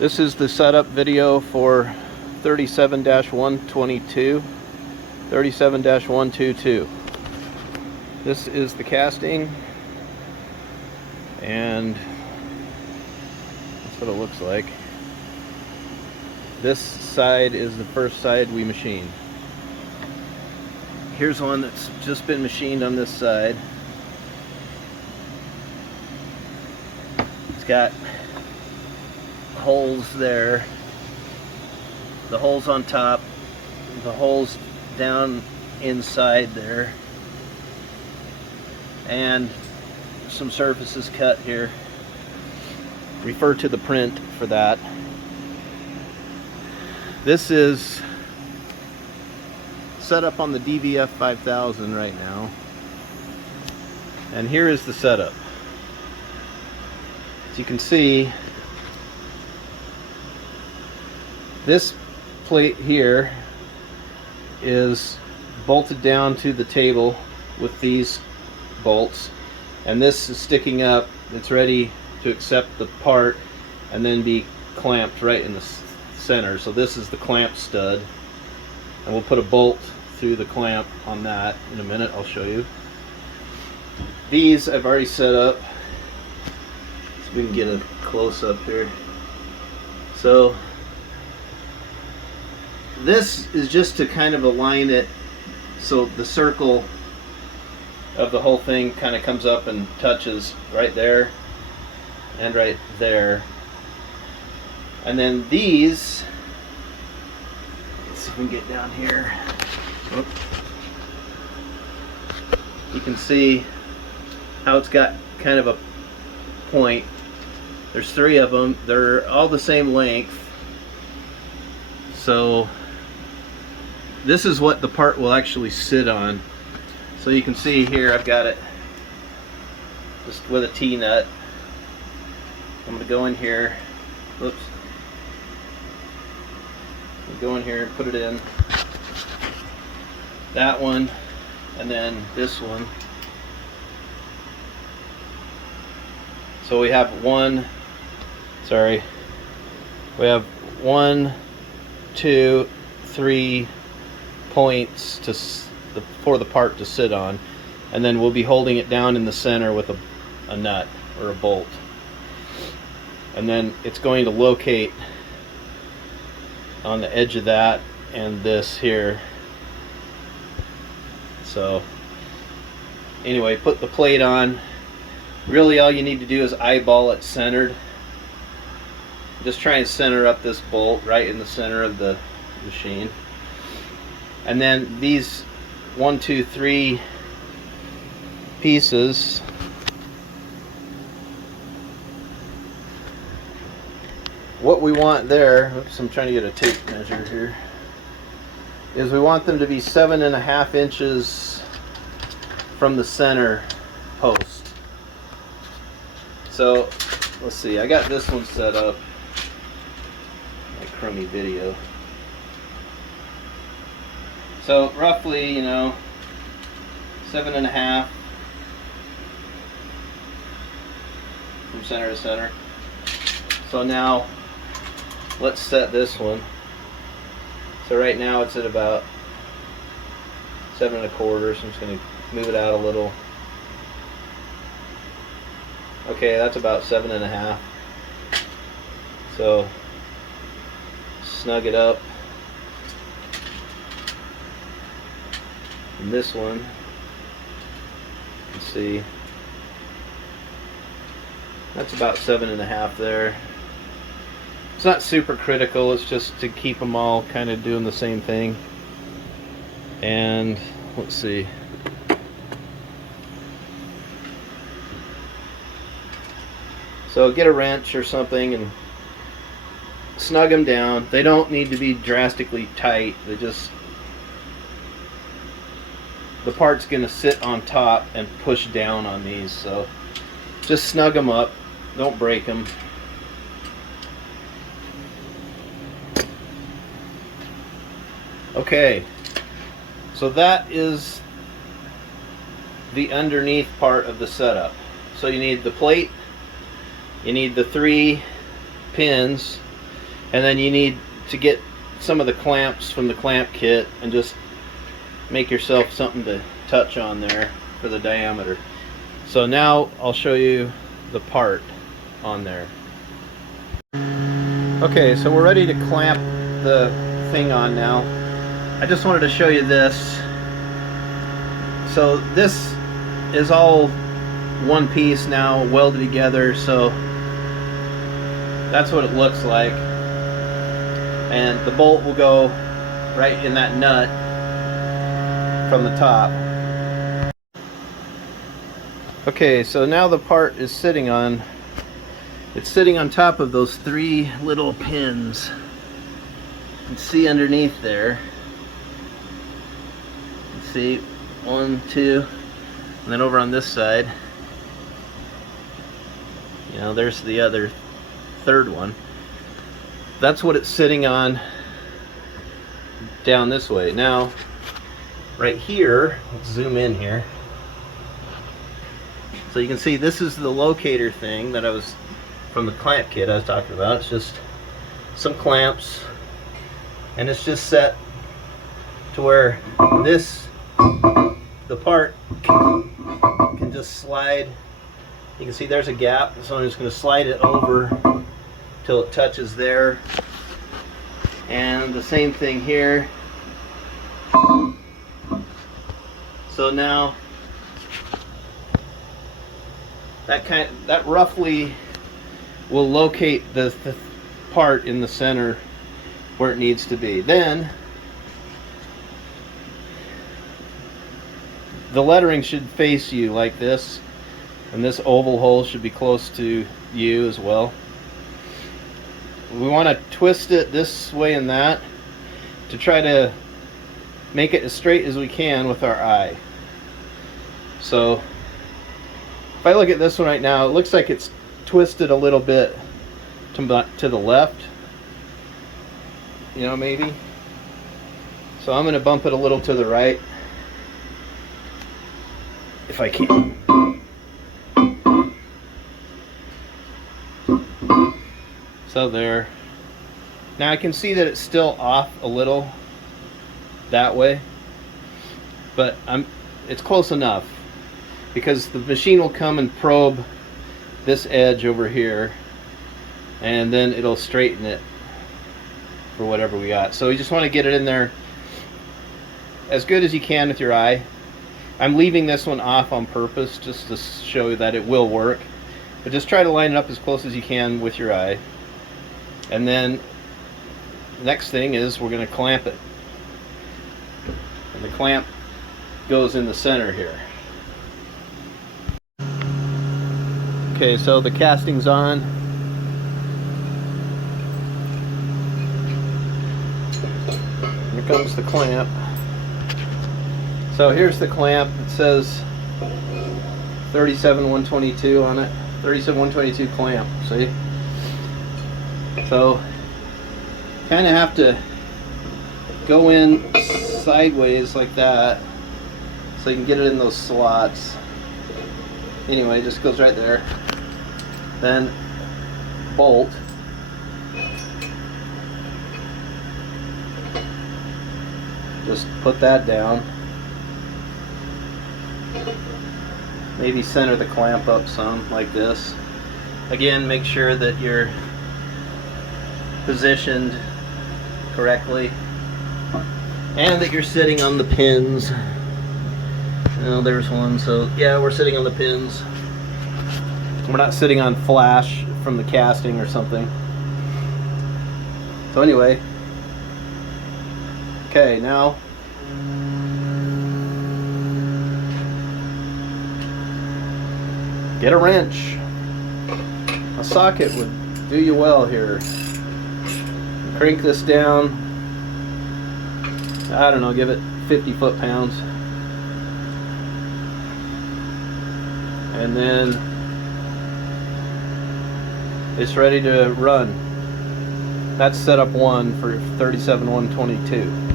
This is the setup video for 37-122, 37-122. This is the casting, and that's what it looks like. This side is the first side we machined. Here's one that's just been machined on this side. It's got holes there, the holes on top, the holes down inside there, and some surfaces cut here. Refer to the print for that. This is set up on the DVF 5000 right now, and here is the setup. As you can see, this plate here is bolted down to the table with these bolts, and this is sticking up. It's ready to accept the part and then be clamped right in the center. So this is the clamp stud, and we'll put a bolt through the clamp on that in a minute. I'll show you. These I've already set up, so we can get a close-up here. So this is just to kind of align it so the circle of the whole thing kind of comes up and touches right there and right there. And then these, let's see if we can get down here. Oop. You can see how it's got kind of a point. There's 3 of them. They're all the same length. So this is what the part will actually sit on. So you can see here I've got it just with a T-nut. I'm going to go in here. Whoops. Go in here and put it in. That one, and then this one. So we have we have 1, 2, 3 points for the part to sit on, and then we'll be holding it down in the center with a nut or a bolt, and then it's going to locate on the edge of that and this here. So anyway, put the plate on. Really all you need to do is eyeball it centered. Just try and center up this bolt right in the center of the machine. And then these 1, 2, 3 pieces, what we want there, oops, I'm trying to get a tape measure here, is we want them to be 7.5 inches from the center post. So let's see, I got this one set up, my crummy video. So roughly, 7.5 from center to center. So now let's set this one. So right now it's at about 7 1/4, so I'm just going to move it out a little. Okay, that's about 7.5. So snug it up. And this one, you can see, that's about 7.5 there. It's not super critical, it's just to keep them all kind of doing the same thing. And let's see. So get a wrench or something and snug them down. They don't need to be drastically tight. The part's going to sit on top and push down on these. So just snug them up. Don't break them. Okay, so that is the underneath part of the setup. So you need the plate, you need the 3 pins, And then you need to get some of the clamps from the clamp kit and just make yourself something to touch on there for the diameter. So now I'll show you the part on there. Okay, so we're ready to clamp the thing on now. I just wanted to show you this. So this is all one piece now, welded together, so that's what it looks like. And the bolt will go right in that nut from the top. Okay, so now the part is sitting on, it's sitting on top of those 3 little pins. You can see underneath there. You can see 1, 2, and then over on this side, you know, there's the other 3rd one. That's what it's sitting on down this way. Now, right here, let's zoom in here. So you can see this is the locator thing that I was, from the clamp kit I was talking about. It's just some clamps, and it's just set to where this, the part can just slide. You can see there's a gap, so I'm just going to slide it over till it touches there. And the same thing here. So now that roughly will locate the part in the center where it needs to be. Then the lettering should face you like this, and this oval hole should be close to you as well. We want to twist it this way and that to try to make it as straight as we can with our eye. So if I look at this one right now, it looks like it's twisted a little bit to the left, you know, maybe. So I'm going to bump it a little to the right if I can. So there. Now I can see that it's still off a little that way, but it's close enough, because the machine will come and probe this edge over here, and then it'll straighten it for whatever we got. So you just want to get it in there as good as you can with your eye. I'm leaving this one off on purpose just to show you that it will work, but just try to line it up as close as you can with your eye. And then the next thing is we're going to clamp it, and the clamp goes in the center here. Okay, so the casting's on. Here comes the clamp. So here's the clamp. It says 37122 on it. 37122 clamp, see? So kind of have to go in sideways like that so you can get it in those slots. Anyway, it just goes right there. Then bolt. Just put that down. Maybe center the clamp up some like this. Again, make sure that you're positioned correctly and that you're sitting on the pins. Oh, there's one. So yeah, we're sitting on the pins. We're not sitting on flash from the casting or something. So anyway, okay, now get a wrench. A socket would do you well here. Crank this down. I don't know, give it 50 foot-pounds. And then it's ready to run. That's setup 1 for 37122.